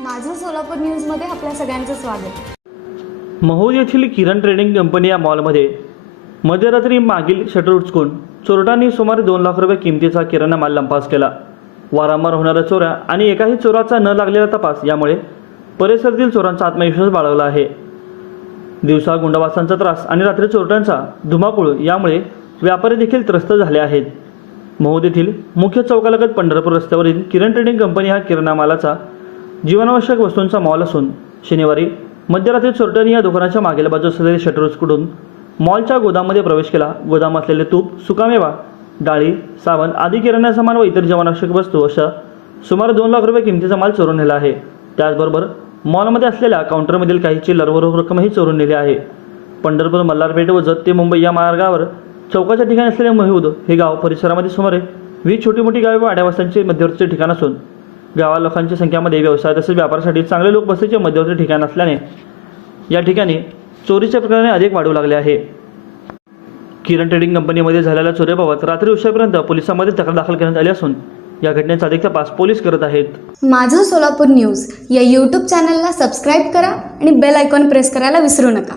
माझं सोलापूर न्यूजमध्ये आपल्या सगळ्यांचं स्वागत. महूज येथील किरण ट्रेडिंग कंपनी या मॉलमध्ये मध्यरात्री मागील शटर उचकून चोरटांनी सुमारे दोन लाख रुपये किमतीचा किराणा माल लंपास केला. वारंवार होणाऱ्या चोऱ्या आणि एकाही चोराचा न लागलेला तपास यामुळे परिसरातील चोरांचा आत्मविश्वास बाळगला आहे. दिवसा गुंडवासांचा त्रास आणि रात्री चोरट्यांचा धुमाकूळ यामुळे व्यापारी देखील त्रस्त झाले आहेत. महोद येथील मुख्य चौकालगत पंढरपूर रस्त्यावरील किरण ट्रेडिंग कंपनी हा किराणा मालाचा जीवनावश्यक वस्तूंचा मॉल असून शनिवारी मध्यरात्री चोरट्यांनी या दुकानाच्या मागील बाजूस असलेले शटर उचकडून मॉलच्या गोदाममध्ये प्रवेश केला. गोदाम असलेले तूप सुकामेवा डाळी साबण आदी किराणा सामान व इतर जीवनावश्यक वस्तू अशा सुमारे दोन लाख रुपये किमतीचा माल चोरून नेला आहे. त्याचबरोबर मॉलमध्ये असलेल्या काउंटरमधील काही चिल्लर व रोख रक्कमही चोरून नेली आहे. पंढरपूर मल्हारपेठ व जत ते मुंबई या मार्गावर चौकाच्या ठिकाणी असलेले महूद हे गाव परिसरामध्ये सुमारे वीस छोटी मोठी गावे व आड्यावासांचे मध्यवर्तीचे ठिकाण असून गावा लोकांची संख्यामध्ये व्यवसाय तसेच व्यापारासाठी चांगले लोक बसायचे मध्यवर्ती ठिकाण असल्याने या ठिकाणी चोरीच्या प्रकरणे अधिक वाढू लागले आहे. किरण ट्रेडिंग कंपनीमध्ये झालेल्या चोरीबाबत रात्री उशिरापर्यंत पोलिसांमध्ये तक्रार दाखल करण्यात आली असून या घटनेचा अधिक तपास पोलीस करत आहेत. माझं सोलापूर न्यूज या यूट्यूब चॅनलला सबस्क्राईब करा आणि बेल आयकॉन प्रेस करायला विसरू नका.